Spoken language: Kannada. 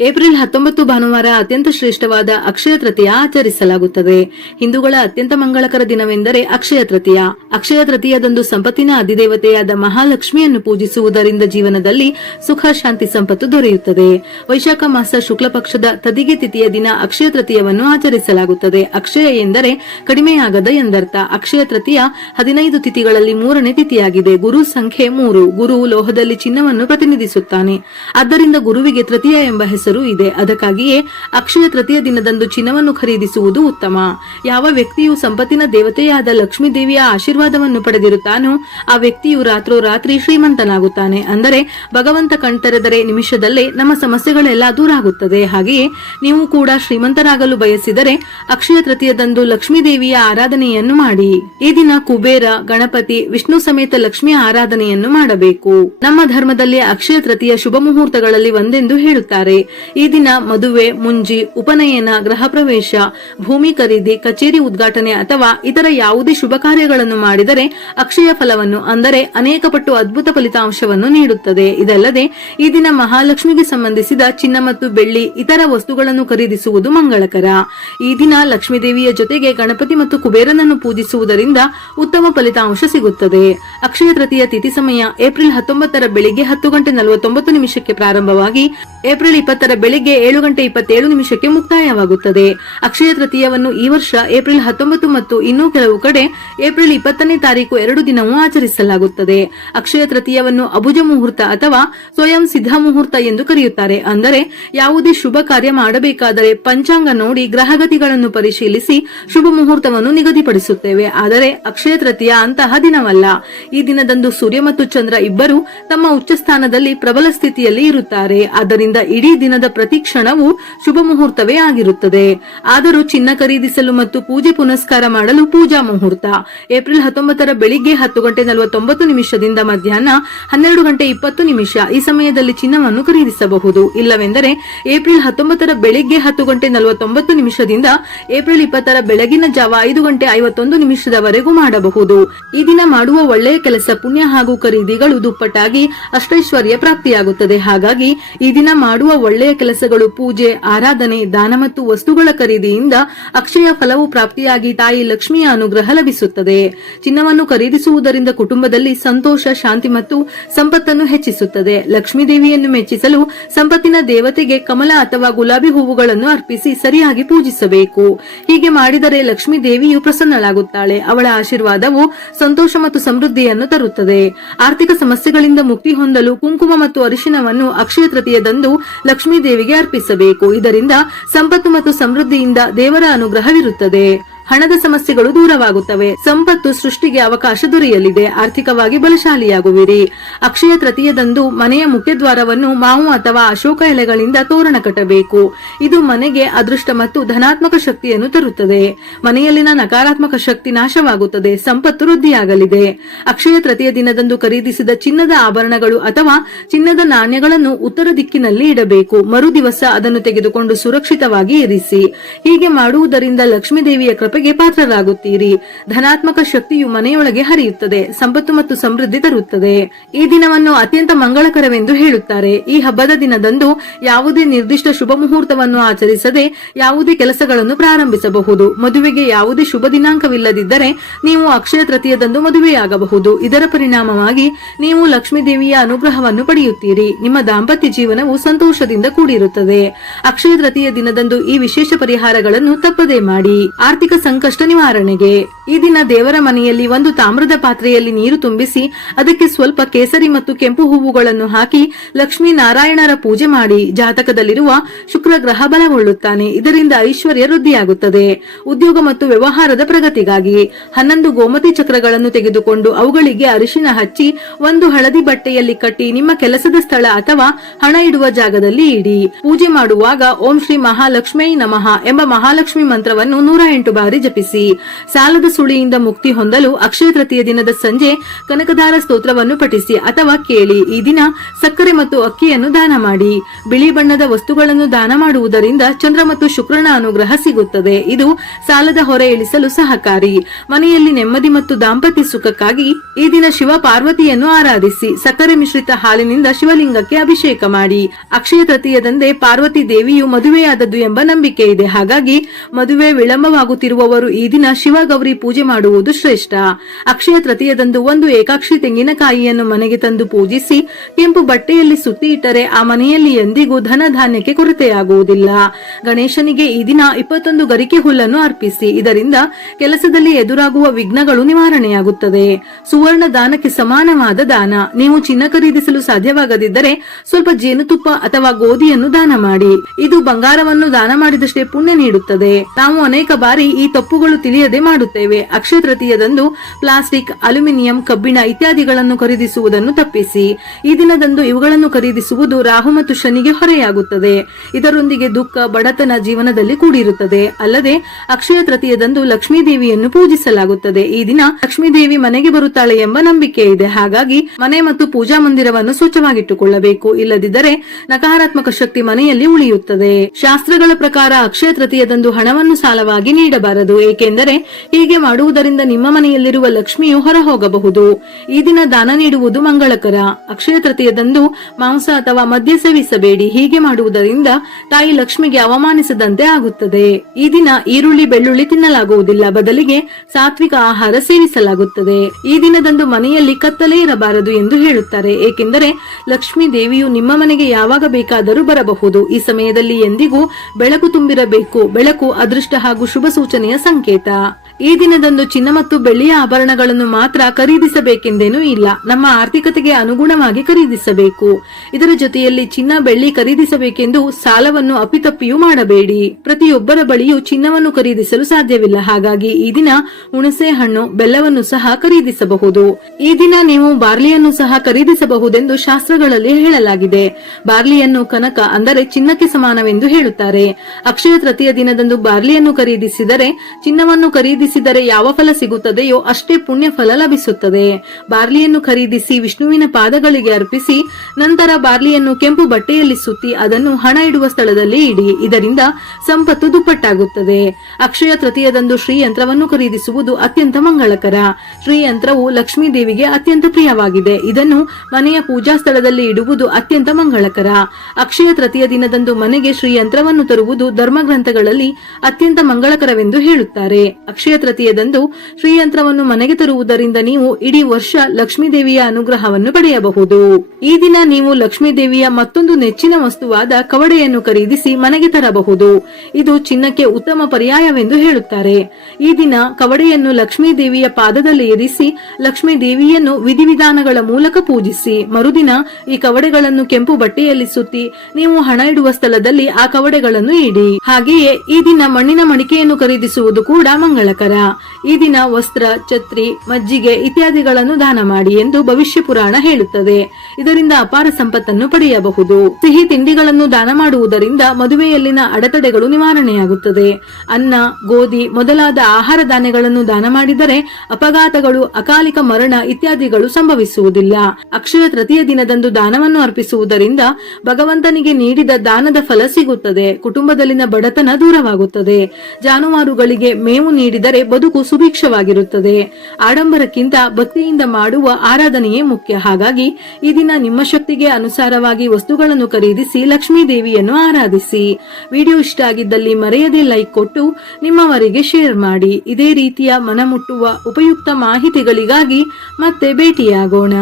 ಏಪ್ರಿಲ್ 19 ಭಾನುವಾರ ಅತ್ಯಂತ ಶ್ರೇಷ್ಠವಾದ ಅಕ್ಷಯ ತೃತೀಯ ಆಚರಿಸಲಾಗುತ್ತದೆ. ಹಿಂದೂಗಳ ಅತ್ಯಂತ ಮಂಗಳಕರ ದಿನವೆಂದರೆ ಅಕ್ಷಯ ತೃತೀಯ. ಅಕ್ಷಯ ತೃತೀಯದಂದು ಸಂಪತ್ತಿನ ಅಧಿದೇವತೆಯಾದ ಮಹಾಲಕ್ಷ್ಮಿಯನ್ನು ಪೂಜಿಸುವುದರಿಂದ ಜೀವನದಲ್ಲಿ ಸುಖ, ಶಾಂತಿ, ಸಂಪತ್ತು ದೊರೆಯುತ್ತದೆ. ವೈಶಾಖ ಮಾಸ ಶುಕ್ಲ ಪಕ್ಷದ ತದಿಗೆ ತಿಥಿಯ ದಿನ ಅಕ್ಷಯ ತೃತೀಯವನ್ನು ಆಚರಿಸಲಾಗುತ್ತದೆ. ಅಕ್ಷಯ ಎಂದರೆ ಕಡಿಮೆಯಾಗದ ಎಂದರ್ಥ. ಅಕ್ಷಯ ತೃತೀಯ 15 ತಿಥಿಗಳಲ್ಲಿ 3ನೇ ತಿಥಿಯಾಗಿದೆ. ಗುರು ಸಂಖ್ಯೆ 3. ಗುರುವು ಲೋಹದಲ್ಲಿ ಚಿನ್ನವನ್ನು ಪ್ರತಿನಿಧಿಸುತ್ತಾನೆ. ಆದ್ದರಿಂದ ಗುರುವಿಗೆ ತೃತೀಯ ಎಂಬ ಹೆಸರು ಇದೆ. ಅದಕ್ಕಾಗಿಯೇ ಅಕ್ಷಯ ತೃತೀಯ ದಿನದಂದು ಚಿನ್ನವನ್ನು ಖರೀದಿಸುವುದು ಉತ್ತಮ. ಯಾವ ವ್ಯಕ್ತಿಯು ಸಂಪತ್ತಿನ ದೇವತೆಯಾದ ಲಕ್ಷ್ಮೀ ದೇವಿಯ ಆಶೀರ್ವಾದವನ್ನು ಪಡೆದಿರುತ್ತಾನೋ ಆ ವ್ಯಕ್ತಿಯು ರಾತ್ರೋರಾತ್ರಿ ಶ್ರೀಮಂತನಾಗುತ್ತಾನೆ. ಅಂದರೆ ಭಗವಂತ ಕಣ್ತೆರೆದರೆ ನಿಮಿಷದಲ್ಲೇ ನಮ್ಮ ಸಮಸ್ಯೆಗಳೆಲ್ಲ ದೂರ ಆಗುತ್ತದೆ. ಹಾಗೆಯೇ ನೀವು ಕೂಡ ಶ್ರೀಮಂತರಾಗಲು ಬಯಸಿದರೆ ಅಕ್ಷಯ ತೃತೀಯದಂದು ಲಕ್ಷ್ಮೀ ದೇವಿಯ ಆರಾಧನೆಯನ್ನು ಮಾಡಿ. ಈ ದಿನ ಕುಬೇರ, ಗಣಪತಿ, ವಿಷ್ಣು ಸಮೇತ ಲಕ್ಷ್ಮಿಯ ಆರಾಧನೆಯನ್ನು ಮಾಡಬೇಕು. ನಮ್ಮ ಧರ್ಮದಲ್ಲಿ ಅಕ್ಷಯ ತೃತೀಯ ಶುಭ ಮುಹೂರ್ತಗಳಲ್ಲಿ ಒಂದೆಂದು ಹೇಳುತ್ತಾರೆ. ಈ ದಿನ ಮದುವೆ, ಮುಂಜಿ, ಉಪನಯನ, ಗೃಹ ಪ್ರವೇಶ, ಭೂಮಿ ಖರೀದಿ, ಕಚೇರಿ ಉದ್ಘಾಟನೆ ಅಥವಾ ಇತರ ಯಾವುದೇ ಶುಭ ಕಾರ್ಯಗಳನ್ನು ಮಾಡಿದರೆ ಅಕ್ಷಯ ಫಲವನ್ನು ಅಂದರೆ ಅನೇಕ ಪಟ್ಟು ಅದ್ಭುತ ಫಲಿತಾಂಶವನ್ನು ನೀಡುತ್ತದೆ. ಇದಲ್ಲದೆ ಈ ದಿನ ಮಹಾಲಕ್ಷ್ಮಿಗೆ ಸಂಬಂಧಿಸಿದ ಚಿನ್ನ ಮತ್ತು ಬೆಳ್ಳಿ ಇತರ ವಸ್ತುಗಳನ್ನು ಖರೀದಿಸುವುದು ಮಂಗಳಕರ. ಈ ದಿನ ಲಕ್ಷ್ಮೀ ದೇವಿಯ ಜೊತೆಗೆ ಗಣಪತಿ ಮತ್ತು ಕುಬೇರನನ್ನು ಪೂಜಿಸುವುದರಿಂದ ಉತ್ತಮ ಫಲಿತಾಂಶ ಸಿಗುತ್ತದೆ. ಅಕ್ಷಯ ತೃತೀಯ ತಿಥಿ ಸಮಯ ಏಪ್ರಿಲ್ 19 ಬೆಳಿಗ್ಗೆ 10:49 ಪ್ರಾರಂಭವಾಗಿ ಏಪ್ರಿಲ್ 20 ಬೆಳಿಗ್ಗೆ 7:27 ಮುಕ್ತಾಯವಾಗುತ್ತದೆ. ಅಕ್ಷಯ ತೃತೀಯವನ್ನು ಈ ವರ್ಷ ಏಪ್ರಿಲ್ 19 ಮತ್ತು ಇನ್ನೂ ಕೆಲವು ಕಡೆ ಏಪ್ರಿಲ್ 20ನೇ ತಾರೀಕು 2 ದಿನವೂ ಆಚರಿಸಲಾಗುತ್ತದೆ. ಅಕ್ಷಯ ತೃತೀಯವನ್ನು ಅಬುಜ ಮುಹೂರ್ತ ಅಥವಾ ಸ್ವಯಂ ಸಿದ್ಧ ಮುಹೂರ್ತ ಎಂದು ಕರೆಯುತ್ತಾರೆ. ಅಂದರೆ ಯಾವುದೇ ಶುಭ ಕಾರ್ಯ ಮಾಡಬೇಕಾದರೆ ಪಂಚಾಂಗ ನೋಡಿ ಗ್ರಹಗತಿಗಳನ್ನು ಪರಿಶೀಲಿಸಿ ಶುಭ ಮುಹೂರ್ತವನ್ನು ನಿಗದಿಪಡಿಸುತ್ತೇವೆ. ಆದರೆ ಅಕ್ಷಯ ತೃತೀಯ ಅಂತಹ ದಿನವಲ್ಲ. ಈ ದಿನದಂದು ಸೂರ್ಯ ಮತ್ತು ಚಂದ್ರ ಇಬ್ಬರು ತಮ್ಮ ಉಚ್ಚ ಸ್ಥಾನದಲ್ಲಿ ಪ್ರಬಲ ಸ್ಥಿತಿಯಲ್ಲಿ ಇರುತ್ತಾರೆ. ಆದ್ದರಿಂದ ಇಡೀ ದಿನದ ಪ್ರತಿ ಕ್ಷಣವೂ ಶುಭ ಮುಹೂರ್ತವೇ ಆಗಿರುತ್ತದೆ. ಆದರೂ ಚಿನ್ನ ಖರೀದಿಸಲು ಮತ್ತು ಪೂಜೆ ಪುನಸ್ಕಾರ ಮಾಡಲು ಪೂಜಾ ಮುಹೂರ್ತ ಏಪ್ರಿಲ್ 19 ಬೆಳಿಗ್ಗೆ 10:49 ಮಧ್ಯಾಹ್ನ 12:20 ಈ ಸಮಯದಲ್ಲಿ ಚಿನ್ನವನ್ನು ಖರೀದಿಸಬಹುದು. ಇಲ್ಲವೆಂದರೆ ಏಪ್ರಿಲ್ 19 ಬೆಳಿಗ್ಗೆ 10:49 ಏಪ್ರಿಲ್ 20 ಬೆಳಗಿನ ಜಾವ 5:51 ಮಾಡಬಹುದು. ಈ ದಿನ ಮಾಡುವ ಒಳ್ಳೆಯ ಕೆಲಸ, ಪುಣ್ಯ ಹಾಗೂ ಖರೀದಿಗಳು ದುಪ್ಪಟ್ಟಾಗಿ ಅಷ್ಟೈಶ್ವರ್ಯ ಪ್ರಾಪ್ತಿಯಾಗುತ್ತದೆ. ಹಾಗಾಗಿ ಈ ದಿನ ಮಾಡುವ ಒಳ್ಳೆಯ ಕೆಲಸಗಳು, ಪೂಜೆ, ಆರಾಧನೆ, ದಾನ ಮತ್ತು ವಸ್ತುಗಳ ಖರೀದಿಯಿಂದ ಅಕ್ಷಯ ಫಲವು ಪ್ರಾಪ್ತಿಯಾಗಿ ತಾಯಿ ಲಕ್ಷ್ಮಿಯ ಅನುಗ್ರಹ ಲಭಿಸುತ್ತದೆ. ಚಿನ್ನವನ್ನು ಖರೀದಿಸುವುದರಿಂದ ಕುಟುಂಬದಲ್ಲಿ ಸಂತೋಷ, ಶಾಂತಿ ಮತ್ತು ಸಂಪತ್ತನ್ನು ಹೆಚ್ಚಿಸುತ್ತದೆ. ಲಕ್ಷ್ಮೀ ದೇವಿಯನ್ನು ಮೆಚ್ಚಿಸಲು ಸಂಪತ್ತಿನ ದೇವತೆಗೆ ಕಮಲ ಅಥವಾ ಗುಲಾಬಿ ಹೂವುಗಳನ್ನು ಅರ್ಪಿಸಿ ಸರಿಯಾಗಿ ಪೂಜಿಸಬೇಕು. ಹೀಗೆ ಮಾಡಿದರೆ ಲಕ್ಷ್ಮೀ ದೇವಿಯು ಪ್ರಸನ್ನಳಾಗುತ್ತಾಳೆ. ಅವಳ ಆಶೀರ್ವಾದವು ಸಂತೋಷ ಮತ್ತು ಸಮೃದ್ಧಿಯನ್ನು ತರುತ್ತದೆ. ಆರ್ಥಿಕ ಸಮಸ್ಯೆಗಳಿಂದ ಮುಕ್ತಿ ಹೊಂದಲು ಕುಂಕುಮ ಮತ್ತು ಅರಿಶಿನವನ್ನು ಅಕ್ಷಯ ತೃತೀಯದಂದು ಲಕ್ಷ್ಮೀ ದೇವಿಗೆ ಅರ್ಪಿಸಬೇಕು. ಇದರಿಂದ ಸಂಪತ್ತು ಮತ್ತು ಸಮೃದ್ಧಿಯಿಂದ ದೇವರ ಅನುಗ್ರಹವಿರುತ್ತದೆ. ಹಣದ ಸಮಸ್ಯೆಗಳು ದೂರವಾಗುತ್ತವೆ. ಸಂಪತ್ತು ಸೃಷ್ಟಿಗೆ ಅವಕಾಶ ದೊರೆಯಲಿದೆ. ಆರ್ಥಿಕವಾಗಿ ಬಲಶಾಲಿಯಾಗುವಿರಿ. ಅಕ್ಷಯ ತೃತೀಯದಂದು ಮನೆಯ ಮುಖ್ಯದ್ವಾರವನ್ನು ಮಾವು ಅಥವಾ ಅಶೋಕ ಎಲೆಗಳಿಂದ ತೋರಣ ಕಟ್ಟಬೇಕು. ಇದು ಮನೆಗೆ ಅದೃಷ್ಟ ಮತ್ತು ಧನಾತ್ಮಕ ಶಕ್ತಿಯನ್ನು ತರುತ್ತದೆ. ಮನೆಯಲ್ಲಿನ ನಕಾರಾತ್ಮಕ ಶಕ್ತಿ ನಾಶವಾಗುತ್ತದೆ. ಸಂಪತ್ತು ವೃದ್ಧಿಯಾಗಲಿದೆ. ಅಕ್ಷಯ ತೃತೀಯ ದಿನದಂದು ಖರೀದಿಸಿದ ಚಿನ್ನದ ಆಭರಣಗಳು ಅಥವಾ ಚಿನ್ನದ ನಾಣ್ಯಗಳನ್ನು ಉತ್ತರ ದಿಕ್ಕಿನಲ್ಲಿ ಇಡಬೇಕು. ಮರು ದಿವಸ ಅದನ್ನು ತೆಗೆದುಕೊಂಡು ಸುರಕ್ಷಿತವಾಗಿ ಇರಿಸಿ. ಹೀಗೆ ಮಾಡುವುದರಿಂದ ಲಕ್ಷ್ಮೀ ದೇವಿಯ ಕೃಪೆಗೆ ಪಾತ್ರರಾಗುತ್ತೀರಿ. ಧನಾತ್ಮಕ ಶಕ್ತಿಯು ಮನೆಯೊಳಗೆ ಹರಿಯುತ್ತದೆ. ಸಂಪತ್ತು ಮತ್ತು ಸಮೃದ್ಧಿ ತರುತ್ತದೆ. ಈ ದಿನವನ್ನು ಅತ್ಯಂತ ಮಂಗಳಕರವೆಂದು ಹೇಳುತ್ತಾರೆ. ಈ ಹಬ್ಬದ ದಿನದಂದು ಯಾವುದೇ ನಿರ್ದಿಷ್ಟ ಶುಭ ಮುಹೂರ್ತವನ್ನು ಆಚರಿಸದೆ ಯಾವುದೇ ಕೆಲಸಗಳನ್ನು ಪ್ರಾರಂಭಿಸಬಹುದು. ಮದುವೆಗೆ ಯಾವುದೇ ಶುಭ ದಿನಾಂಕವಿಲ್ಲದಿದ್ದರೆ ನೀವು ಅಕ್ಷಯ ತೃತೀಯದಂದು ಮದುವೆಯಾಗಬಹುದು. ಇದರ ಪರಿಣಾಮವಾಗಿ ನೀವು ಲಕ್ಷ್ಮೀ ದೇವಿಯ ಅನುಗ್ರಹವನ್ನು ಪಡೆಯುತ್ತೀರಿ. ನಿಮ್ಮ ದಾಂಪತ್ಯ ಜೀವನವು ಸಂತೋಷದಿಂದ ಕೂಡಿರುತ್ತದೆ. ಅಕ್ಷಯ ತೃತೀಯ ದಿನದಂದು ಈ ವಿಶೇಷ ಪರಿಹಾರಗಳನ್ನು ತಪ್ಪದೇ ಮಾಡಿ. ಆರ್ಥಿಕ ಸಂಕಷ್ಟ ನಿವಾರಣೆಗೆ ಈ ದಿನ ದೇವರ ಮನೆಯಲ್ಲಿ ಒಂದು ತಾಮ್ರದ ಪಾತ್ರೆಯಲ್ಲಿ ನೀರು ತುಂಬಿಸಿ ಅದಕ್ಕೆ ಸ್ವಲ್ಪ ಕೇಸರಿ ಮತ್ತು ಕೆಂಪು ಹೂವುಗಳನ್ನು ಹಾಕಿ ಲಕ್ಷ್ಮೀ ನಾರಾಯಣರ ಪೂಜೆ ಮಾಡಿ. ಜಾತಕದಲ್ಲಿರುವ ಶುಕ್ರ ಗ್ರಹ ಬಲಗೊಳ್ಳುತ್ತಾನೆ. ಇದರಿಂದ ಐಶ್ವರ್ಯ ವೃದ್ಧಿಯಾಗುತ್ತದೆ. ಉದ್ಯೋಗ ಮತ್ತು ವ್ಯವಹಾರದ ಪ್ರಗತಿಗಾಗಿ 11 ಗೋಮತಿ ಚಕ್ರಗಳನ್ನು ತೆಗೆದುಕೊಂಡು ಅವುಗಳಿಗೆ ಅರಿಶಿನ ಹಚ್ಚಿ ಒಂದು ಹಳದಿ ಬಟ್ಟೆಯಲ್ಲಿ ಕಟ್ಟಿ ನಿಮ್ಮ ಕೆಲಸದ ಸ್ಥಳ ಅಥವಾ ಹಣ ಇಡುವ ಜಾಗದಲ್ಲಿ ಇಡಿ. ಪೂಜೆ ಮಾಡುವಾಗ ಓಂ ಶ್ರೀ ಮಹಾಲಕ್ಷ್ಮೀ ನಮಃ ಎಂಬ ಮಹಾಲಕ್ಷ್ಮಿ ಮಂತ್ರವನ್ನು 108 ಬಾರಿ ಬಾರಿ ಜಪಿಸಿ. ಸಾಲದ ಸುಳಿಯಿಂದ ಮುಕ್ತಿ ಹೊಂದಲು ಅಕ್ಷಯ ತೃತೀಯ ದಿನದ ಸಂಜೆ ಕನಕಧಾರ ಸ್ತೋತ್ರವನ್ನು ಪಠಿಸಿ ಅಥವಾ ಕೇಳಿ. ಈ ದಿನ ಸಕ್ಕರೆ ಮತ್ತು ಅಕ್ಕಿಯನ್ನು ದಾನ ಮಾಡಿ. ಬಿಳಿ ಬಣ್ಣದ ವಸ್ತುಗಳನ್ನು ದಾನ ಮಾಡುವುದರಿಂದ ಚಂದ್ರ ಮತ್ತು ಶುಕ್ರನ ಅನುಗ್ರಹ ಸಿಗುತ್ತದೆ. ಇದು ಸಾಲದ ಹೊರೆ ಇಳಿಸಲು ಸಹಕಾರಿ. ಮನೆಯಲ್ಲಿ ನೆಮ್ಮದಿ ಮತ್ತು ದಾಂಪತ್ಯ ಸುಖಕ್ಕಾಗಿ ಈ ದಿನ ಶಿವ ಪಾರ್ವತಿಯನ್ನು ಆರಾಧಿಸಿ. ಸಕ್ಕರೆ ಮಿಶ್ರಿತ ಹಾಲಿನಿಂದ ಶಿವಲಿಂಗಕ್ಕೆ ಅಭಿಷೇಕ ಮಾಡಿ. ಅಕ್ಷಯ ತೃತೀಯದಂದೇ ಪಾರ್ವತಿ ದೇವಿಯು ಮದುವೆಯಾದದ್ದು ಎಂಬ ನಂಬಿಕೆ ಇದೆ. ಹಾಗಾಗಿ ಮದುವೆ ವಿಳಂಬವಾಗುತ್ತಿರುವವರು ಈ ದಿನ ಶಿವ ಗೌರಿ ಪೂಜೆ ಮಾಡುವುದು ಶ್ರೇಷ್ಠ. ಅಕ್ಷಯ ತೃತೀಯದಂದು ಒಂದು ಏಕಾಕ್ಷಿ ತೆಂಗಿನಕಾಯಿಯನ್ನು ಮನೆಗೆ ತಂದು ಪೂಜಿಸಿ ಕೆಂಪು ಬಟ್ಟೆಯಲ್ಲಿ ಸುತ್ತಿ ಇಟ್ಟರೆ ಆ ಮನೆಯಲ್ಲಿ ಎಂದಿಗೂ ಧನ ಧಾನ್ಯಕ್ಕೆ ಕೊರತೆಯಾಗುವುದಿಲ್ಲ. ಗಣೇಶನಿಗೆ ಈ ದಿನ 21 ಗರಿಕೆ ಹುಲ್ಲನ್ನು ಅರ್ಪಿಸಿ. ಇದರಿಂದ ಕೆಲಸದಲ್ಲಿ ಎದುರಾಗುವ ವಿಘ್ನಗಳು ನಿವಾರಣೆಯಾಗುತ್ತದೆ. ಸುವರ್ಣ ದಾನಕ್ಕೆ ಸಮಾನವಾದ ದಾನ. ನೀವು ಚಿನ್ನ ಖರೀದಿಸಲು ಸಾಧ್ಯವಾಗದಿದ್ದರೆ ಸ್ವಲ್ಪ ಜೇನುತುಪ್ಪ ಅಥವಾ ಗೋಧಿಯನ್ನು ದಾನ ಮಾಡಿ. ಇದು ಬಂಗಾರವನ್ನು ದಾನ ಮಾಡಿದಷ್ಟೇ ಪುಣ್ಯ ನೀಡುತ್ತದೆ. ನಾವು ಅನೇಕ ಬಾರಿ ಈ ತಪ್ಪುಗಳು ತಿಳಿಯದೆ ಮಾಡುತ್ತೇವೆ. ಅಕ್ಷಯ ತೃತೀಯದಂದು ಪ್ಲಾಸ್ಟಿಕ್, ಅಲ್ಯೂಮಿನಿಯಂ, ಕಬ್ಬಿಣ ಇತ್ಯಾದಿಗಳನ್ನು ಖರೀದಿಸುವುದನ್ನು ತಪ್ಪಿಸಿ. ಈ ದಿನದಂದು ಇವುಗಳನ್ನು ಖರೀದಿಸುವುದು ರಾಹು ಮತ್ತು ಶನಿಗೆ ಹೊರೆಯಾಗುತ್ತದೆ. ಇದರೊಂದಿಗೆ ದುಃಖ, ಬಡತನ ಜೀವನದಲ್ಲಿ ಕೂಡಿರುತ್ತದೆ. ಅಲ್ಲದೆ ಅಕ್ಷಯ ತೃತೀಯದಂದು ಲಕ್ಷ್ಮೀ ದೇವಿಯನ್ನು ಪೂಜಿಸಲಾಗುತ್ತದೆ. ಈ ದಿನ ಲಕ್ಷ್ಮೀ ದೇವಿ ಮನೆಗೆ ಬರುತ್ತಾಳೆ ಎಂಬ ನಂಬಿಕೆ ಇದೆ. ಹಾಗಾಗಿ ಮನೆ ಮತ್ತು ಪೂಜಾ ಮಂದಿರವನ್ನು ಸ್ವಚ್ಛವಾಗಿಟ್ಟುಕೊಳ್ಳಬೇಕು. ಇಲ್ಲದಿದ್ದರೆ ನಕಾರಾತ್ಮಕ ಶಕ್ತಿ ಮನೆಯಲ್ಲಿ ಉಳಿಯುತ್ತದೆ. ಶಾಸ್ತ್ರಗಳ ಪ್ರಕಾರ ಅಕ್ಷಯ ತೃತೀಯದಂದು ಹಣವನ್ನು ಸಾಲವಾಗಿ ನೀಡಬಾರದು. ಏಕೆಂದರೆ ಹೀಗೆ ಮಾಡುವುದರಿಂದ ನಿಮ್ಮ ಮನೆಯಲ್ಲಿರುವ ಲಕ್ಷ್ಮಿಯು ಹೊರ ಹೋಗಬಹುದು. ಈ ದಿನ ದಾನ ನೀಡುವುದು ಮಂಗಳಕರ. ಅಕ್ಷಯ ತೃತೀಯದಂದು ಮಾಂಸ ಅಥವಾ ಮದ್ಯ ಸೇವಿಸಬೇಡಿ. ಹೀಗೆ ಮಾಡುವುದರಿಂದ ತಾಯಿ ಲಕ್ಷ್ಮಿಗೆ ಅವಮಾನಿಸದಂತೆ ಆಗುತ್ತದೆ. ಈ ದಿನ ಈರುಳ್ಳಿ, ಬೆಳ್ಳುಳ್ಳಿ ತಿನ್ನಲಾಗುವುದಿಲ್ಲ. ಬದಲಿಗೆ ಸಾತ್ವಿಕ ಆಹಾರ ಸೇವಿಸಲಾಗುತ್ತದೆ. ಈ ದಿನದಂದು ಮನೆಯಲ್ಲಿ ಕತ್ತಲೆ ಇರಬಾರದು ಎಂದು ಹೇಳುತ್ತಾರೆ. ಏಕೆಂದರೆ ಲಕ್ಷ್ಮೀ ದೇವಿಯು ನಿಮ್ಮ ಮನೆಗೆ ಯಾವಾಗ ಬೇಕಾದರೂ ಬರಬಹುದು. ಈ ಸಮಯದಲ್ಲಿ ಎಂದಿಗೂ ಬೆಳಕು ತುಂಬಿರಬೇಕು. ಬೆಳಕು ಅದೃಷ್ಟ ಹಾಗೂ ಶುಭ ಸೂಚನೆಯ ಸಂಕೇತ. ಈ ದಿನದಂದು ಚಿನ್ನ ಮತ್ತು ಬೆಳ್ಳಿಯ ಆಭರಣಗಳನ್ನು ಮಾತ್ರ ಖರೀದಿಸಬೇಕೆಂದೇನೂ ಇಲ್ಲ. ನಮ್ಮ ಆರ್ಥಿಕತೆಗೆ ಅನುಗುಣವಾಗಿ ಖರೀದಿಸಬೇಕು. ಇದರ ಜೊತೆಯಲ್ಲಿ ಚಿನ್ನ, ಬೆಳ್ಳಿ ಖರೀದಿಸಬೇಕೆಂದು ಸಾಲವನ್ನು ಅಪ್ಪಿತಪ್ಪಿಯೂ ಮಾಡಬೇಡಿ. ಪ್ರತಿಯೊಬ್ಬರ ಬಳಿಯೂ ಚಿನ್ನವನ್ನು ಖರೀದಿಸಲು ಸಾಧ್ಯವಿಲ್ಲ. ಹಾಗಾಗಿ ಈ ದಿನ ಹುಣಸೆ ಹಣ್ಣು, ಬೆಲ್ಲವನ್ನು ಸಹ ಖರೀದಿಸಬಹುದು. ಈ ದಿನ ನೀವು ಬಾರ್ಲಿಯನ್ನು ಸಹ ಖರೀದಿಸಬಹುದೆಂದು ಶಾಸ್ತ್ರಗಳಲ್ಲಿ ಹೇಳಲಾಗಿದೆ. ಬಾರ್ಲಿಯನ್ನು ಕನಕ ಅಂದರೆ ಚಿನ್ನಕ್ಕೆ ಸಮಾನವೆಂದು ಹೇಳುತ್ತಾರೆ. ಅಕ್ಷಯ ತೃತೀಯ ದಿನದಂದು ಬಾರ್ಲಿಯನ್ನು ಖರೀದಿಸಿದರೆ, ಚಿನ್ನವನ್ನು ಖರೀದಿಸಿದರೆ ಯಾವ ಫಲ ಸಿಗುತ್ತದೆಯೋ ಅಷ್ಟೇ ಪುಣ್ಯ ಫಲ ಲಭಿಸುತ್ತದೆ. ಬಾರ್ಲಿಯನ್ನು ಖರೀದಿಸಿ ವಿಷ್ಣುವಿನ ಪಾದಗಳಿಗೆ ಅರ್ಪಿಸಿ ನಂತರ ಬಾರ್ಲಿಯನ್ನು ಕೆಂಪು ಬಟ್ಟೆಯಲ್ಲಿ ಸುತ್ತಿ ಅದನ್ನು ಹಣ ಇಡುವ ಸ್ಥಳದಲ್ಲಿ ಇಡಿ. ಇದರಿಂದ ಸಂಪತ್ತು ದುಪ್ಪಟ್ಟಾಗುತ್ತದೆ. ಅಕ್ಷಯ ತೃತೀಯದಂದು ಶ್ರೀ ಯಂತ್ರವನ್ನು ಖರೀದಿಸುವುದು ಅತ್ಯಂತ ಮಂಗಳಕರ. ಶ್ರೀ ಯಂತ್ರವು ಲಕ್ಷ್ಮೀ ದೇವಿಗೆ ಅತ್ಯಂತ ಪ್ರಿಯವಾಗಿದೆ. ಇದನ್ನು ಮನೆಯ ಪೂಜಾ ಸ್ಥಳದಲ್ಲಿ ಇಡುವುದು ಅತ್ಯಂತ ಮಂಗಳಕರ. ಅಕ್ಷಯ ತೃತೀಯ ದಿನದಂದು ಮನೆಗೆ ಶ್ರೀ ಯಂತ್ರವನ್ನು ತರುವುದು ಧರ್ಮಗ್ರಂಥಗಳಲ್ಲಿ ಅತ್ಯಂತ ಮಂಗಳಕರವೆಂದು ಹೇಳುತ್ತಾರೆ. ಅಕ್ಷಯ ತೃತೀಯದಂದು ಶ್ರೀಯಂತ್ರವನ್ನು ಮನೆಗೆ ತರುವುದರಿಂದ ನೀವು ಇಡೀ ವರ್ಷ ಲಕ್ಷ್ಮೀ ದೇವಿಯ ಅನುಗ್ರಹವನ್ನು ಪಡೆಯಬಹುದು. ಈ ದಿನ ನೀವು ಲಕ್ಷ್ಮೀ ದೇವಿಯ ಮತ್ತೊಂದು ನೆಚ್ಚಿನ ವಸ್ತುವಾದ ಕವಡೆಯನ್ನು ಖರೀದಿಸಿ ಮನೆಗೆ ತರಬಹುದು. ಇದು ಚಿನ್ನಕ್ಕೆ ಉತ್ತಮ ಪರ್ಯಾಯವೆಂದು ಹೇಳುತ್ತಾರೆ. ಈ ದಿನ ಕವಡೆಯನ್ನು ಲಕ್ಷ್ಮೀ ದೇವಿಯ ಪಾದದಲ್ಲಿ ಇರಿಸಿ ಲಕ್ಷ್ಮೀ ದೇವಿಯನ್ನು ವಿಧಿವಿಧಾನಗಳ ಮೂಲಕ ಪೂಜಿಸಿ. ಮರುದಿನ ಈ ಕವಡೆಗಳನ್ನು ಕೆಂಪು ಬಟ್ಟೆಯಲ್ಲಿ ಸುತ್ತಿ ನೀವು ಹಣ ಇಡುವ ಸ್ಥಳದಲ್ಲಿ ಆ ಕವಡೆಗಳನ್ನು ಇಡಿ. ಹಾಗೆಯೇ ಈ ದಿನ ಮಣ್ಣಿನ ಮಡಿಕೆಯನ್ನು ಖರೀದಿಸುವುದು ಕೂಡ ಮಂಗಳಕರ. ಈ ದಿನ ವಸ್ತ್ರ, ಛತ್ರಿ, ಮಜ್ಜಿಗೆ ಇತ್ಯಾದಿಗಳನ್ನು ದಾನ ಮಾಡಿ ಎಂದು ಭವಿಷ್ಯ ಪುರಾಣ ಹೇಳುತ್ತದೆ. ಇದರಿಂದ ಅಪಾರ ಸಂಪತ್ತನ್ನು ಪಡೆಯಬಹುದು. ಸಿಹಿ ತಿಂಡಿಗಳನ್ನು ದಾನ ಮಾಡುವುದರಿಂದ ಮದುವೆಯಲ್ಲಿನ ಅಡೆತಡೆಗಳು ನಿವಾರಣೆಯಾಗುತ್ತದೆ. ಅನ್ನ, ಗೋಧಿ ಮೊದಲಾದ ಆಹಾರ ಧಾನ್ಯಗಳನ್ನು ದಾನ ಮಾಡಿದರೆ ಅಪಘಾತಗಳು, ಅಕಾಲಿಕ ಮರಣ ಇತ್ಯಾದಿಗಳು ಸಂಭವಿಸುವುದಿಲ್ಲ. ಅಕ್ಷಯ ತೃತೀಯ ದಿನದಂದು ದಾನವನ್ನು ಅರ್ಪಿಸುವುದರಿಂದ ಭಗವಂತನಿಗೆ ನೀಡಿದ ದಾನದ ಫಲ ಸಿಗುತ್ತದೆ. ಕುಟುಂಬದಲ್ಲಿನ ಬಡತನ ದೂರವಾಗುತ್ತದೆ. ಜಾನುವಾರುಗಳಿಗೆ ಮೇವು ನೀಡಿದರೆ ಬದುಕು ಸುಭಿಕ್ಷವಾಗಿರುತ್ತದೆ. ಆಡಂಬರಕ್ಕಿಂತ ಭಕ್ತಿಯಿಂದ ಮಾಡುವ ಆರಾಧನೆಯೇ ಮುಖ್ಯ. ಹಾಗಾಗಿ ಈ ದಿನ ನಿಮ್ಮ ಶಕ್ತಿಗೆ ಅನುಸಾರವಾಗಿ ವಸ್ತುಗಳನ್ನು ಖರೀದಿಸಿ ಲಕ್ಷ್ಮೀ ದೇವಿಯನ್ನು ಆರಾಧಿಸಿ. ವಿಡಿಯೋ ಇಷ್ಟ ಆಗಿದ್ದಲ್ಲಿ ಮರೆಯದೆ ಲೈಕ್ ಕೊಟ್ಟು ನಿಮ್ಮವರಿಗೆ ಶೇರ್ ಮಾಡಿ. ಇದೇ ರೀತಿಯ ಮನಮುಟ್ಟುವ ಉಪಯುಕ್ತ ಮಾಹಿತಿಗಳಿಗಾಗಿ ಮತ್ತೆ ಭೇಟಿಯಾಗೋಣ.